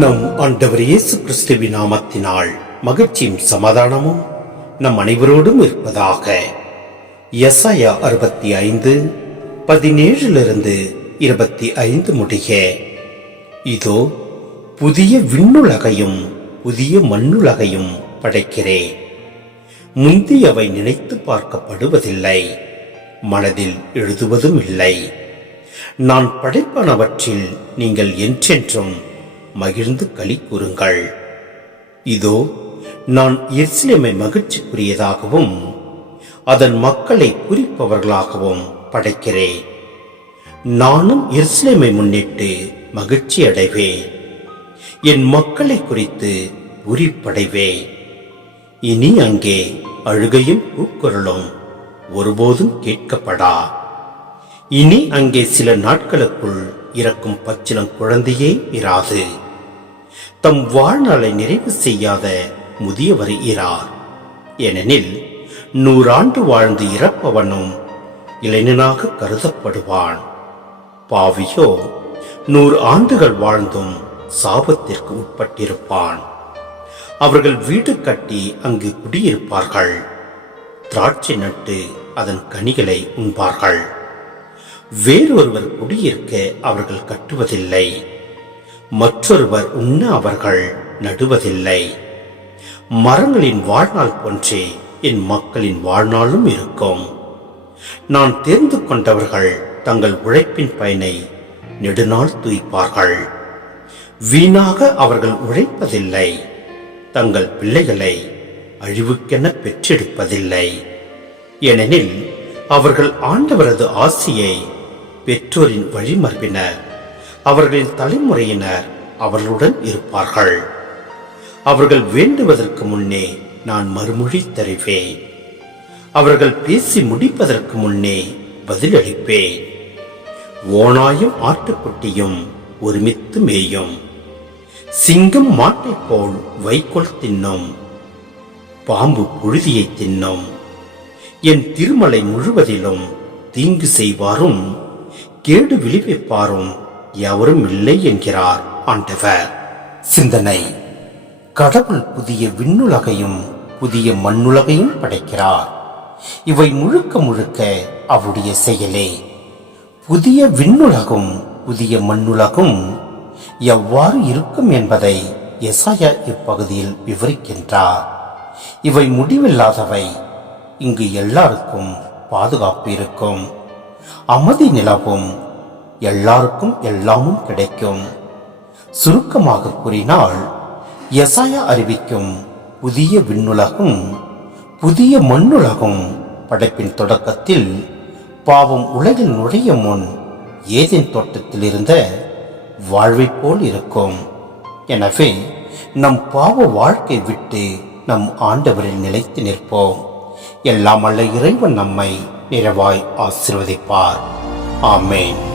நம் ஆண்டவர் இயேசு கிறிஸ்துவின் நாமத்தினால் மகிழ்ச்சியும் சமாதானமும் நம் அனைவரோடும் இருப்பதாக. எசாயா அறுபத்தி ஐந்து பதினேழிலிருந்து இருபத்தி ஐந்து முடிய இதோ புதிய விண்ணுலகையும் புதிய மண்ணுலகையும் படைக்கிறேன். முந்தியவை நினைத்து பார்க்கப்படுவதில்லை மனதில் எழுதுவதும் இல்லை நான் படைப்பானவற்றில் நீங்கள் என்றென்றும் மகிழ்ந்து களி கூறுங்கள். இதோ நான் எருசலேமை மகிழ்ச்சிக்குரியதாகவும் அதன் மக்களை குறிப்பவர்களாகவும் படைக்கிறேன். நானும் எருசலேமை முன்னிட்டு மகிழ்ச்சி அடைவேன். என் மக்களை குறித்து உரிப்படைவேன். இனி அங்கே அழுகையும் கூக்குரலும் ஒருபோதும் கேட்கப்படா. இனி அங்கே சில நாட்களுக்குள் இறக்கும் பச்சிலம் குழந்தையே இராது. தம் வாழ்நாளை நிறைவு செய்யாத முதியவர் இரார். ஏனெனில் நூறாண்டு வாழ்ந்து இறப்பவனும் இளைஞனாக கருதப்படுவான். பாவியோ நூறு ஆண்டுகள் வாழ்ந்தும் சாபத்திற்கு உட்பட்டிருப்பான். அவர்கள் வீடு கட்டி அங்கு குடியிருப்பார்கள். திராட்சை நட்டு அதன் கனிகளை உண்பார்கள். வேறொருவர் குடியிருக்க அவர்கள் கட்டுவதில்லை. மற்றொருவர் உண்ண அவர்கள் நடுவதில்லை. மரங்களின் வாழ்நாள் போன்றே என் மக்களின் வாழ்நாளும் இருக்கும். நான் தேர்ந்து கொண்டவர்கள் தங்கள் உழைப்பின் பயனை நெடுநாள் துய்ப்பார்கள். வீணாக அவர்கள் உழைப்பதில்லை. தங்கள் பிள்ளைகளை அழிவுக்கென பெற்றெடுப்பதில்லை. ஏனெனில் அவர்கள் ஆண்டவரது ஆசியை பெற்றோரின் வழிமரபினர். அவர்களின் தலைமுறையினர் அவர்களுடன் இருப்பார்கள். அவர்கள் வேண்டுவதற்கு முன்னே நான் மறுமொழி தருவேன். அவர்கள் பேசி முடிப்பதற்கு முன்னே பதிலளிப்பேன். ஓனாயும் ஆட்டுக்குட்டியும் ஒருமித்து மேயும். சிங்கம் மாட்டைப் போல் வைக்கோல் தின்னும். பாம்பு புழுதியை தின்னும். என் திருமலை முழுவதிலும் தீங்கு செய்வாரும் கேடு விளைவிப்பாரும் எவரும் இல்லை என்கிறார் ஆண்டவர். சிந்தனை. கடவுள் புதிய விண்ணுலகையும் புதிய மண்ணுலகையும் படைக்கிறார். இவை முழுக்க முழுக்க அவருடைய செயலே. புதிய விண்ணுலகும் புதிய மண்ணுலகும் எவ்வாறு இருக்கும் என்பதை எசாயா இப்பகுதியில் விவரிக்கின்றார். இவை முடிவில்லாதவை இங்கு எல்லாருக்கும் பாதுகாப்பு இருக்கும். அமைதி நிலவும். எல்லாருக்கும் எல்லாமும் கிடைக்கும். சுருக்கமாக கூறினால் எசாயா அறிவிக்கும் புதிய விண்ணுலகும் புதிய மண்ணுலகும் படைப்பின் தொடக்கத்தில் பாவம் உலகில் நுழைய முன் ஏதேன் தோட்டத்தில் இருந்த வாழ்வைப் போல் இருக்கும். எனவே நம் பாவ வாழ்க்கை விட்டு நம் ஆண்டவரில் நிலைத்து நிற்போம். எல்லாம் அல்ல இறைவன் நம்மை நிறைவாய் ஆசிர்வதிப்பார். ஆமேன்.